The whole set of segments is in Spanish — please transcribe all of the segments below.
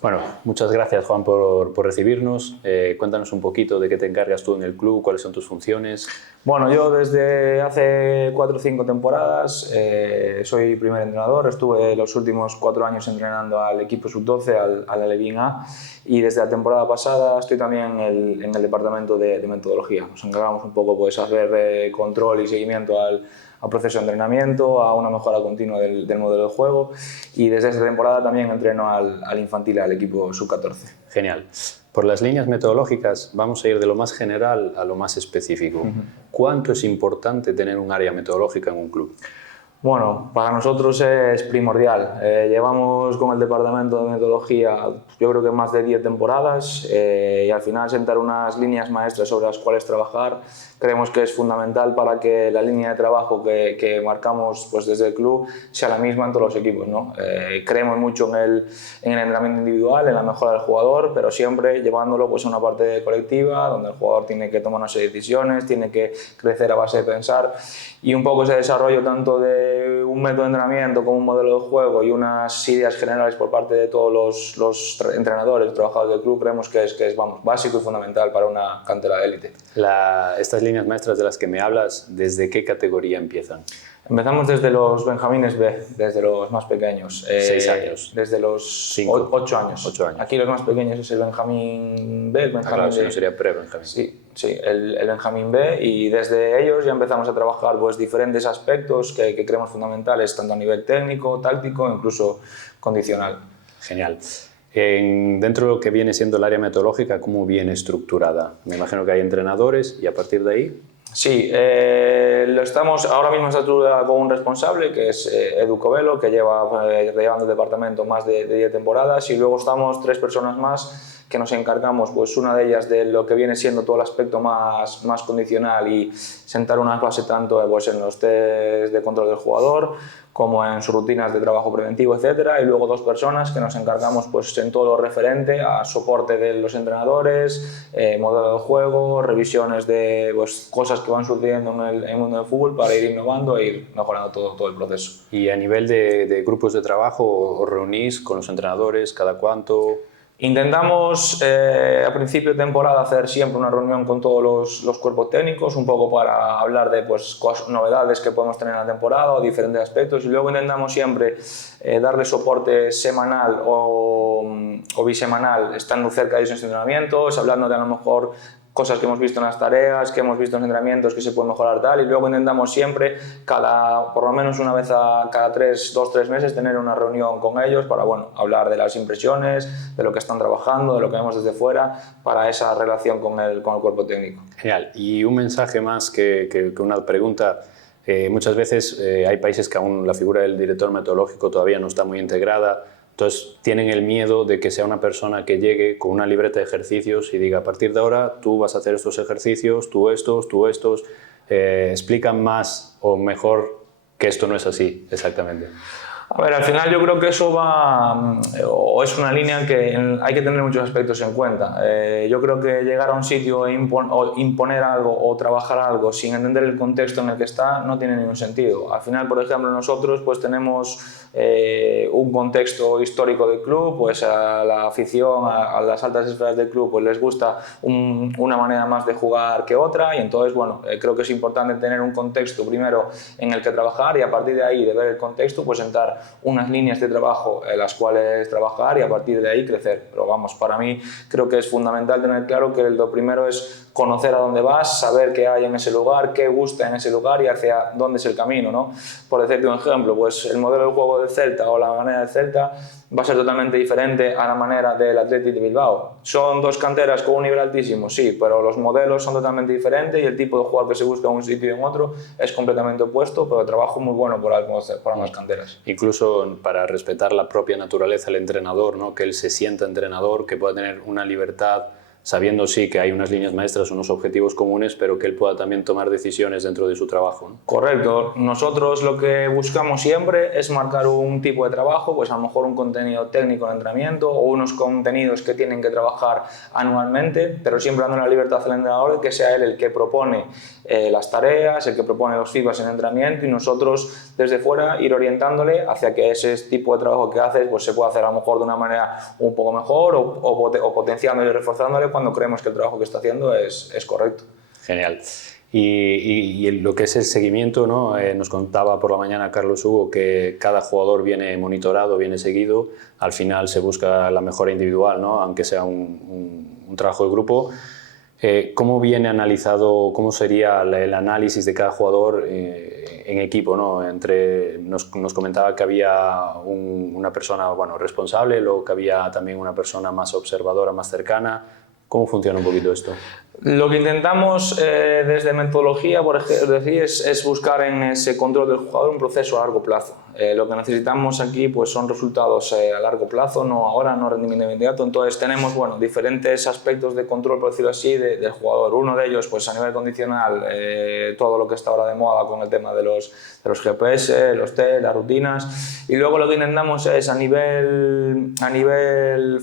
Bueno, muchas gracias, Juan, por recibirnos. Cuéntanos un poquito de qué te encargas tú en el club, cuáles son tus funciones. Bueno, yo desde hace 4 o 5 temporadas soy primer entrenador. Estuve los últimos 4 años entrenando al equipo sub-12, al Alevín A, y desde la temporada pasada estoy también en el departamento de metodología. Nos encargamos un poco pues hacer control y seguimiento al proceso de entrenamiento, a una mejora continua del modelo de juego, y desde esta temporada también entreno al infantil, al equipo sub-14. Genial. Por las líneas metodológicas vamos a ir de lo más general a lo más específico. ¿Cuánto es importante tener un área metodológica en un club? Bueno, para nosotros es primordial. Llevamos con el departamento de metodología yo creo que más de 10 temporadas y al final sentar unas líneas maestras sobre las cuales trabajar creemos que es fundamental para que la línea de trabajo que marcamos pues, desde el club sea la misma en todos los equipos, ¿no? Creemos mucho en el entrenamiento individual, en la mejora del jugador, pero siempre llevándolo pues, a una parte colectiva donde el jugador tiene que tomar una serie de decisiones, tiene que crecer a base de pensar, y un poco ese desarrollo tanto de un método de entrenamiento como un modelo de juego y unas ideas generales por parte de todos los entrenadores, trabajadores del club, creemos que es vamos, básico y fundamental para una cantera de élite. Estas líneas maestras de las que me hablas, ¿desde qué categoría empiezan? Empezamos desde los benjamines B, desde los más pequeños. 6 años. Desde los 8 años. 8 años. Aquí los más pequeños es el benjamín B, el benjamín claro, D. no sería pre-benjamín. Sí, el benjamín B, y desde ellos ya empezamos a trabajar pues, diferentes aspectos que creemos fundamentales, tanto a nivel técnico, táctico, incluso condicional. Genial. Dentro de lo que viene siendo el área metodológica, ¿cómo viene estructurada? Me imagino que hay entrenadores y a partir de ahí... Sí, ahora mismo está estructurada con un responsable que es Edu Covelo, que lleva llevando el departamento más de 10 temporadas, y luego estamos 3 personas más que nos encargamos, pues una de ellas de lo que viene siendo todo el aspecto más condicional y sentar una clase tanto pues, en los test de control del jugador como en sus rutinas de trabajo preventivo, etcétera, y luego 2 personas que nos encargamos pues, en todo lo referente a soporte de los entrenadores, modelo de juego, revisiones de pues, cosas que van sucediendo en el mundo del fútbol para ir innovando e ir mejorando todo el proceso. Y a nivel de grupos de trabajo, ¿os reunís con los entrenadores cada cuánto? Intentamos a principio de temporada hacer siempre una reunión con todos los cuerpos técnicos, un poco para hablar de pues, novedades que podemos tener en la temporada o diferentes aspectos, y luego intentamos siempre darle soporte semanal o bisemanal, estando cerca de esos entrenamientos, hablando de a lo mejor cosas que hemos visto en las tareas, que hemos visto en los entrenamientos que se pueden mejorar tal, y luego intentamos siempre, por lo menos una vez cada 2-3 meses, tener una reunión con ellos para bueno, hablar de las impresiones, de lo que están trabajando, de lo que vemos desde fuera, para esa relación con el cuerpo técnico. Genial. Y un mensaje más que una pregunta. Muchas veces hay países que aún la figura del director metodológico todavía no está muy integrada. Entonces tienen el miedo de que sea una persona que llegue con una libreta de ejercicios y diga a partir de ahora tú vas a hacer estos ejercicios, tú estos. Explican más o mejor que esto no es así exactamente. A ver, al final yo creo que eso va, o es una línea que hay que tener muchos aspectos en cuenta. Yo creo que llegar a un sitio o imponer algo o trabajar algo sin entender el contexto en el que está no tiene ningún sentido. Al final, por ejemplo, nosotros pues tenemos un contexto histórico del club, pues a la afición, a las altas esferas del club pues les gusta una manera más de jugar que otra, y entonces bueno, creo que es importante tener un contexto primero en el que trabajar, y a partir de ahí, de ver el contexto, pues sentar unas líneas de trabajo en las cuales trabajar y a partir de ahí crecer. Pero vamos, para mí creo que es fundamental tener claro que lo primero es conocer a dónde vas, saber qué hay en ese lugar, qué gusta en ese lugar y hacia dónde es el camino, ¿no? Por decirte un ejemplo, pues el modelo de juego del Celta o la manera del Celta va a ser totalmente diferente a la manera del Athletic de Bilbao. ¿Son 2 canteras con un nivel altísimo? Sí, pero los modelos son totalmente diferentes y el tipo de jugador que se busca en un sitio y en otro es completamente opuesto, pero trabajo muy bueno por ambas canteras. Incluso para respetar la propia naturaleza del entrenador, ¿no? Que él se sienta entrenador, que pueda tener una libertad, sabiendo sí que hay unas líneas maestras, unos objetivos comunes, pero que él pueda también tomar decisiones dentro de su trabajo, ¿no? Correcto. Nosotros lo que buscamos siempre es marcar un tipo de trabajo, pues a lo mejor un contenido técnico de entrenamiento o unos contenidos que tienen que trabajar anualmente, pero siempre dando la libertad al entrenador de que sea él el que propone las tareas, el que propone los feedbacks en entrenamiento, y nosotros desde fuera ir orientándole hacia que ese tipo de trabajo que haces pues se pueda hacer a lo mejor de una manera un poco mejor o potenciándole y reforzándole cuando creemos que el trabajo que está haciendo es correcto. Genial. Y lo que es el seguimiento, ¿no? Nos contaba por la mañana Carlos Hugo que cada jugador viene monitorado, viene seguido, al final se busca la mejora individual, ¿no? Aunque sea un trabajo de grupo. ¿Cómo viene analizado, cómo sería el análisis de cada jugador en equipo, ¿no? Nos comentaba que había una persona, bueno, responsable, luego que había también una persona más observadora, más cercana. ¿Cómo funciona un poquito esto? Lo que intentamos desde metodología, por ejemplo, es buscar en ese control del jugador un proceso a largo plazo. Lo que necesitamos aquí pues, son resultados a largo plazo, no ahora, no rendimiento inmediato. Entonces tenemos diferentes aspectos de control, por decirlo así, del jugador. Uno de ellos, pues a nivel condicional, todo lo que está ahora de moda con el tema de los GPS, los test, las rutinas. Y luego lo que intentamos es a nivel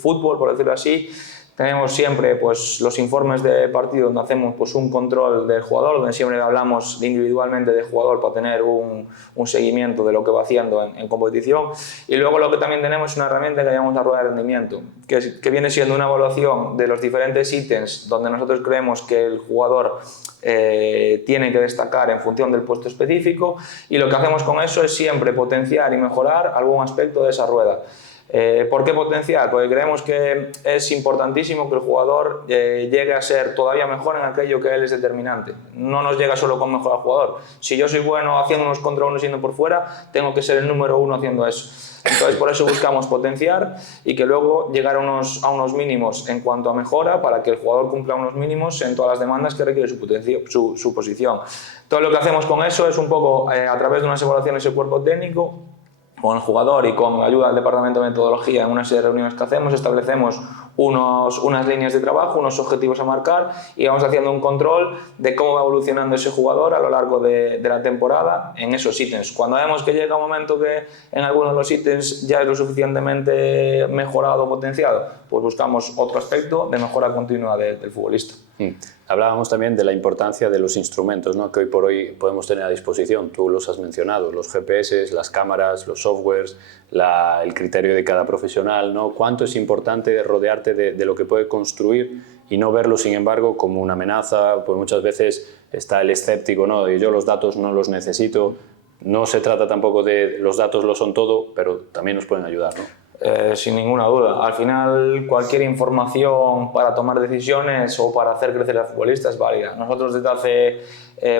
fútbol, por decirlo así. Tenemos siempre pues, los informes de partido donde hacemos pues, un control del jugador, donde siempre hablamos individualmente del jugador para tener un seguimiento de lo que va haciendo en competición. Y luego lo que también tenemos es una herramienta que llamamos la rueda de rendimiento, que viene siendo una evaluación de los diferentes ítems donde nosotros creemos que el jugador tiene que destacar en función del puesto específico, y lo que hacemos con eso es siempre potenciar y mejorar algún aspecto de esa rueda. ¿Por qué potenciar? Porque creemos que es importantísimo que el jugador llegue a ser todavía mejor en aquello que él es determinante. No nos llega solo con mejorar al jugador. Si yo soy bueno haciendo unos contra unos yendo por fuera, tengo que ser el número uno haciendo eso. Entonces por eso buscamos potenciar y que luego llegar a unos mínimos en cuanto a mejora, para que el jugador cumpla unos mínimos en todas las demandas que requiere su posición. Todo lo que hacemos con eso es un poco a través de unas evaluaciones de cuerpo técnico, con el jugador y con ayuda del departamento de metodología, en una serie de reuniones que hacemos, establecemos unas líneas de trabajo, unos objetivos a marcar, y vamos haciendo un control de cómo va evolucionando ese jugador a lo largo de la temporada en esos ítems. Cuando vemos que llega un momento que en algunos de los ítems ya es lo suficientemente mejorado o potenciado, pues buscamos otro aspecto de mejora continua del futbolista. Hablábamos también de la importancia de los instrumentos, ¿no? Que hoy por hoy podemos tener a disposición. Tú los has mencionado, los GPS, las cámaras, los softwares, el criterio de cada profesional, ¿no? ¿Cuánto es importante rodearte de lo que puede construir y no verlo, sin embargo, como una amenaza? Pues muchas veces está el escéptico, ¿no? De yo los datos no los necesito. No se trata tampoco de los datos lo son todo, pero también nos pueden ayudar, ¿no? Sin ninguna duda. Al final, cualquier información para tomar decisiones o para hacer crecer al futbolista es válida. Nosotros desde hace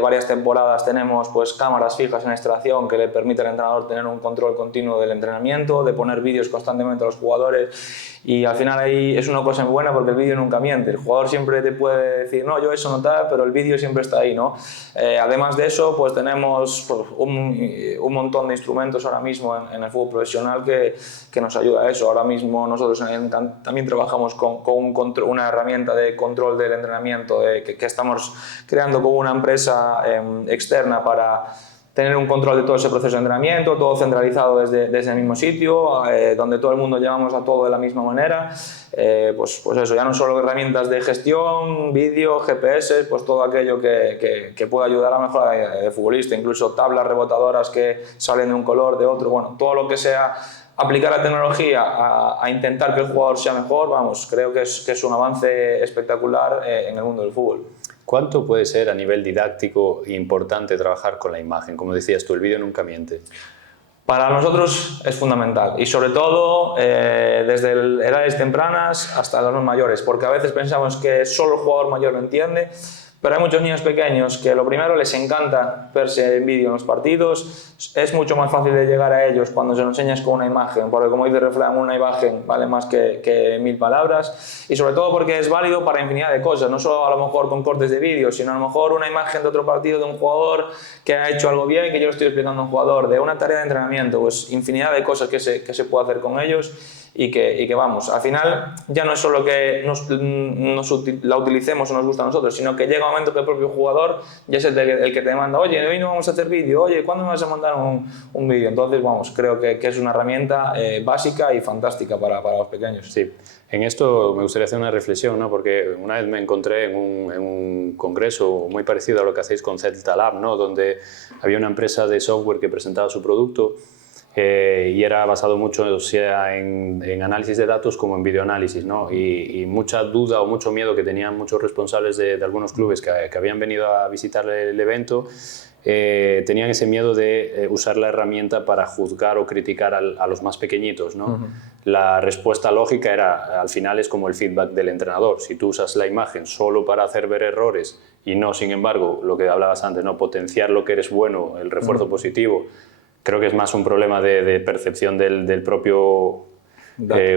varias temporadas tenemos pues, cámaras fijas en instalación que le permiten al entrenador tener un control continuo del entrenamiento, de poner vídeos constantemente a los jugadores, y al final ahí es una cosa muy buena porque el vídeo nunca miente. El jugador siempre te puede decir, no, yo eso no tal, pero el vídeo siempre está ahí, ¿no? Además de eso, pues tenemos pues, un montón de instrumentos ahora mismo en el fútbol profesional que nos ayuda a eso. Ahora mismo nosotros también trabajamos con una herramienta de control del entrenamiento que estamos creando con una empresa externa para tener un control de todo ese proceso de entrenamiento, todo centralizado desde el mismo sitio, donde todo el mundo llevamos a todo de la misma manera. Pues eso, ya no solo herramientas de gestión, vídeo, GPS, pues todo aquello que pueda ayudar a mejorar el futbolista, incluso tablas rebotadoras que salen de un color, de otro, bueno, todo lo que sea aplicar la tecnología a intentar que el jugador sea mejor, vamos, creo que es un avance espectacular en el mundo del fútbol. ¿Cuánto puede ser a nivel didáctico importante trabajar con la imagen? Como decías tú, el vídeo nunca miente. Para nosotros es fundamental, y sobre todo desde edades tempranas hasta los mayores, porque a veces pensamos que solo el jugador mayor lo entiende, pero hay muchos niños pequeños que lo primero les encanta verse en vídeo en los partidos. Es mucho más fácil de llegar a ellos cuando se lo enseñas con una imagen, porque como dice el refrán, una imagen vale más que 1000 palabras, y sobre todo porque es válido para infinidad de cosas, no solo a lo mejor con cortes de vídeo, sino a lo mejor una imagen de otro partido de un jugador que ha hecho algo bien, que yo lo estoy explicando a un jugador, de una tarea de entrenamiento, pues infinidad de cosas que se puede hacer con ellos. y que vamos, al final ya no es solo que la utilicemos o nos gusta a nosotros, sino que llega un momento que el propio jugador ya es el que te demanda, oye, hoy no vamos a hacer vídeo, oye, ¿cuándo me vas a mandar un vídeo? Entonces, vamos, creo que es una herramienta básica y fantástica para los pequeños. Sí, en esto me gustaría hacer una reflexión, ¿no? Porque una vez me encontré en un congreso muy parecido a lo que hacéis con Celta Lab, ¿no? Donde había una empresa de software que presentaba su producto y era basado mucho sea en análisis de datos como en videoanálisis, ¿no? Y mucha duda o mucho miedo que tenían muchos responsables de algunos clubes que habían venido a visitar el evento, tenían ese miedo de usar la herramienta para juzgar o criticar a los más pequeñitos, ¿no? La respuesta lógica era, al final es como el feedback del entrenador. Si tú usas la imagen solo para hacer ver errores y no, sin embargo, lo que hablabas antes, ¿no? Potenciar lo que eres bueno, el refuerzo positivo, creo que es más un problema de percepción del propio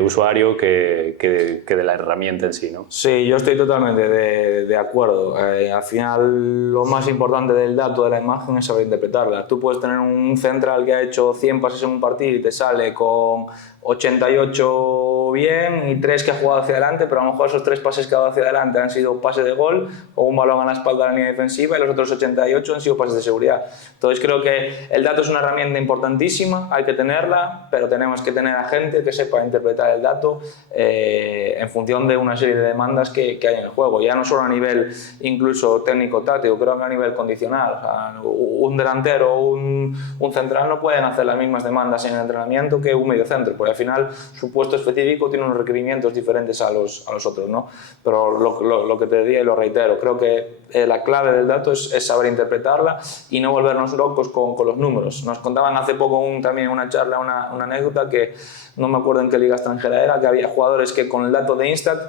usuario que de la herramienta en sí, ¿no? Sí, yo estoy totalmente de acuerdo. Al final, lo más importante del dato de la imagen es saber interpretarla. Tú puedes tener un central que ha hecho 100 pases en un partido y te sale con 88 bien y 3 que ha jugado hacia adelante, pero a lo mejor esos 3 pases que ha dado hacia adelante han sido pases de gol o un balón a la espalda de la línea defensiva y los otros 88 han sido pases de seguridad. Entonces creo que el dato es una herramienta importantísima, hay que tenerla, pero tenemos que tener a gente que sepa interpretar el dato en función de una serie de demandas que hay en el juego, ya no solo a nivel incluso técnico-táctico, creo que a nivel condicional. O sea, un delantero o un central no pueden hacer las mismas demandas en el entrenamiento que un mediocentro, porque al final su puesto específico tiene unos requerimientos diferentes a los otros, ¿no? Pero lo que te decía y lo reitero, creo que la clave del dato es saber interpretarla y no volvernos locos con los números. Nos contaban hace poco también en una charla una anécdota que no me acuerdo en qué liga extranjera era, que había jugadores que con el dato de Instat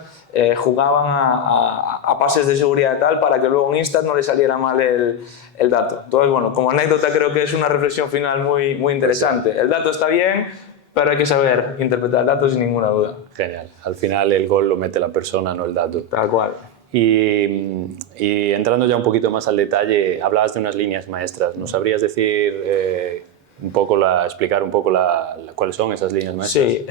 jugaban a pases de seguridad tal para que luego en Instat no le saliera mal el dato. Entonces, bueno, como anécdota creo que es una reflexión final muy, muy interesante. El dato está bien, pero hay que saber interpretar el dato sin ninguna duda. Genial. Al final el gol lo mete la persona, no el dato. Tal cual. Y entrando ya un poquito más al detalle, hablabas de unas líneas maestras. ¿Nos sabrías decir explicar un poco cuáles son esas líneas maestras? Sí,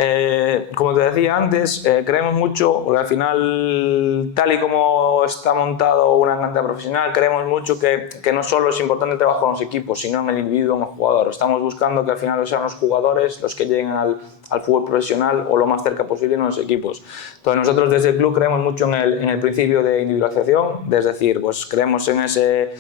como te decía antes, creemos mucho, porque al final, tal y como está montado una cantera profesional, creemos mucho que no solo es importante el trabajo en los equipos, sino en el individuo, en el jugador. Estamos buscando que al final sean los jugadores los que lleguen al fútbol profesional o lo más cerca posible en los equipos. Entonces nosotros desde el club creemos mucho en el principio de individualización, es decir, pues creemos en ese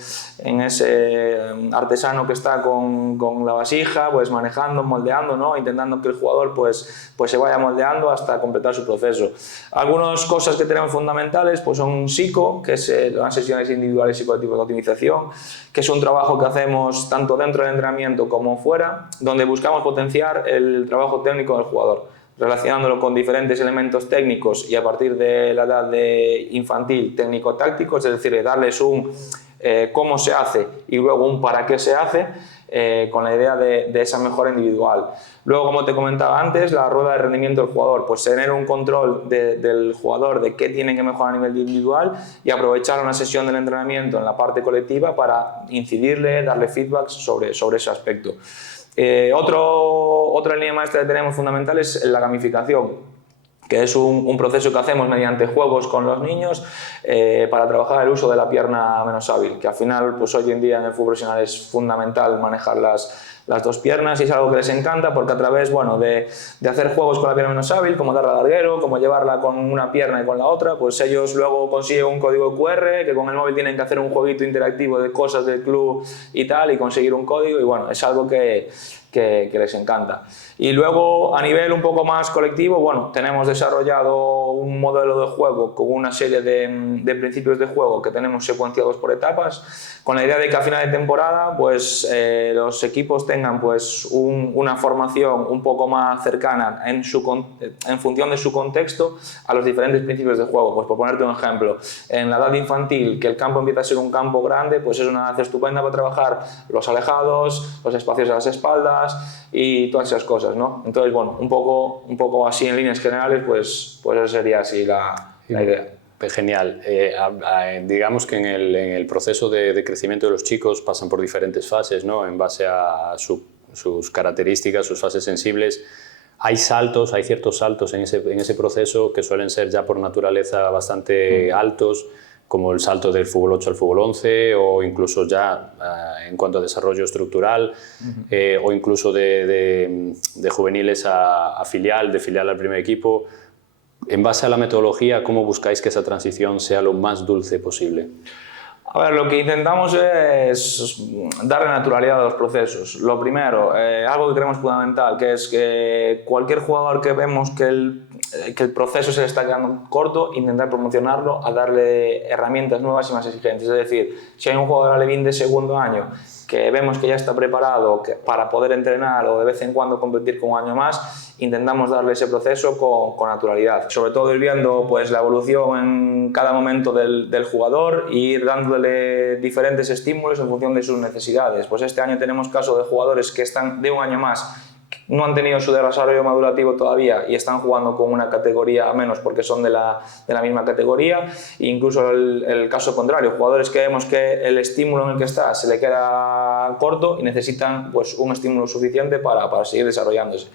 artesano que está con la vasija, pues manejando, moldeando, ¿no? Intentando que el jugador pues se vaya moldeando hasta completar su proceso. Algunas cosas que tenemos fundamentales pues son psico, que es las sesiones individuales y colectivas de optimización, que es un trabajo que hacemos tanto dentro del entrenamiento como fuera, donde buscamos potenciar el trabajo técnico del jugador, relacionándolo con diferentes elementos técnicos y a partir de la edad de infantil técnico-táctico, es decir, darles un cómo se hace y luego un para qué se hace, con la idea de esa mejora individual. Luego, como te comentaba antes, la rueda de rendimiento del jugador, pues tener un control del jugador de qué tiene que mejorar a nivel individual y aprovechar una sesión del entrenamiento en la parte colectiva para incidirle, darle feedback sobre ese aspecto. Otra línea maestra que tenemos fundamental es la gamificación, que es un proceso que hacemos mediante juegos con los niños para trabajar el uso de la pierna menos hábil, que al final pues hoy en día en el fútbol profesional es fundamental manejar las dos piernas y es algo que les encanta porque a través de hacer juegos con la pierna menos hábil, como darla al larguero, como llevarla con una pierna y con la otra, pues ellos luego consiguen un código QR que con el móvil tienen que hacer un jueguito interactivo de cosas del club y tal y conseguir un código y bueno, es algo que les encanta. Y luego a nivel un poco más colectivo, bueno, tenemos desarrollado un modelo de juego con una serie de principios de juego que tenemos secuenciados por etapas, con la idea de que a final de temporada pues los equipos tengan pues una formación un poco más cercana en función de su contexto a los diferentes principios de juego. Pues por ponerte un ejemplo, en la edad infantil que el campo empieza a ser un campo grande, pues es una edad estupenda para trabajar los alejados, los espacios a las espaldas y todas esas cosas, ¿no? Entonces, bueno, un poco así en líneas generales, pues esa sería así la idea. Genial. Digamos que en el proceso de crecimiento de los chicos pasan por diferentes fases, ¿no? En base a sus características, sus fases sensibles. Hay saltos, hay ciertos saltos en ese proceso que suelen ser ya por naturaleza bastante altos, como el salto del fútbol 8 al fútbol 11, o incluso ya en cuanto a desarrollo estructural, o incluso de juveniles a filial, de filial al primer equipo. En base a la metodología, ¿cómo buscáis que esa transición sea lo más dulce posible? A ver, lo que intentamos es darle naturalidad a los procesos. Lo primero, algo que creemos fundamental, que es que cualquier jugador que vemos que el proceso se le está quedando corto, intentar promocionarlo a darle herramientas nuevas y más exigentes. Es decir, si hay un jugador alevín de segundo año que vemos que ya está preparado para poder entrenar o de vez en cuando competir con un año más, intentamos darle ese proceso con naturalidad. Sobre todo ir viendo pues, la evolución en cada momento del jugador e ir dándole diferentes estímulos en función de sus necesidades. Pues este año tenemos casos de jugadores que están de un año más, no han tenido su desarrollo madurativo todavía y están jugando con una categoría menos porque son de la misma categoría. E incluso el caso contrario, jugadores que vemos que el estímulo en el que está se le queda corto y necesitan pues, un estímulo suficiente para seguir desarrollándose.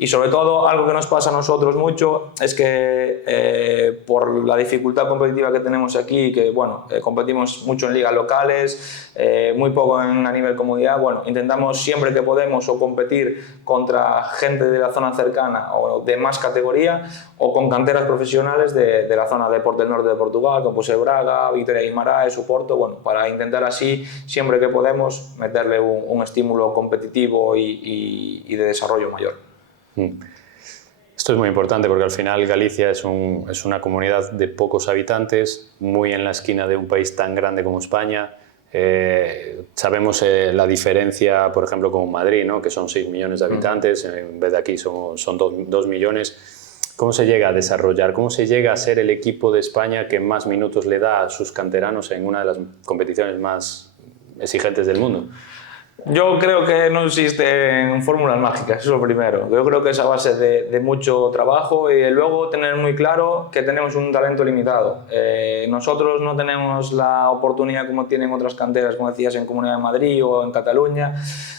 Y sobre todo, algo que nos pasa a nosotros mucho es que por la dificultad competitiva que tenemos aquí, que bueno, competimos mucho en ligas locales, muy poco a nivel comunidad, bueno, intentamos siempre que podemos o competir contra gente de la zona cercana o de más categoría o con canteras profesionales de la zona de del norte de Portugal, como pues Braga, Vitória de Guimarães, Oporto, bueno, para intentar así, siempre que podemos, meterle un estímulo competitivo y de desarrollo mayor. Esto es muy importante porque al final Galicia es una comunidad de pocos habitantes, muy en la esquina de un país tan grande como España. Sabemos la diferencia, por ejemplo, con Madrid, ¿no? Que son 6 millones de habitantes, en vez de aquí son 2 millones. ¿Cómo se llega a desarrollar? ¿Cómo se llega a ser el equipo de España que más minutos le da a sus canteranos en una de las competiciones más exigentes del mundo? Yo creo que no existen fórmulas mágicas, eso es lo primero. Yo creo que es a base de mucho trabajo y luego tener muy claro que tenemos un talento limitado. Nosotros no tenemos la oportunidad como tienen otras canteras, como decías, en Comunidad de Madrid o en Cataluña,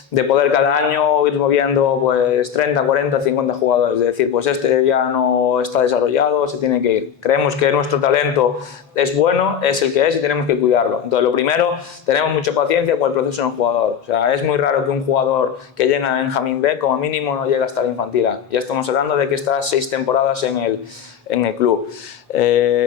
de poder cada año ir moviendo pues 30, 40, 50 jugadores, es decir, pues este ya no está desarrollado, se tiene que ir. Creemos que nuestro talento es bueno, es el que es y tenemos que cuidarlo. Entonces, lo primero, tenemos mucha paciencia con el proceso de un jugador. O sea, es muy raro que un jugador que llega a Benjamín B, como mínimo, no llegue hasta la infantil A. Ya estamos hablando de que está 6 temporadas en el club.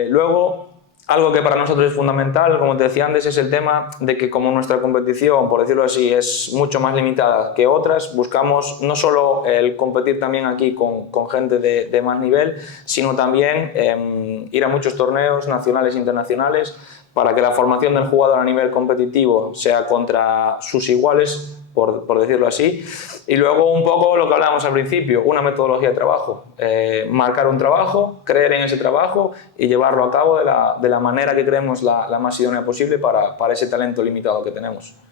Luego, algo que para nosotros es fundamental, como te decía antes, es el tema de que como nuestra competición, por decirlo así, es mucho más limitada que otras, buscamos no solo el competir también aquí con gente de más nivel, sino también ir a muchos torneos nacionales e internacionales para que la formación del jugador a nivel competitivo sea contra sus iguales, por decirlo así. Y luego un poco lo que hablábamos al principio, una metodología de trabajo, marcar un trabajo, creer en ese trabajo y llevarlo a cabo de la manera que creemos la más idónea posible para ese talento limitado que tenemos.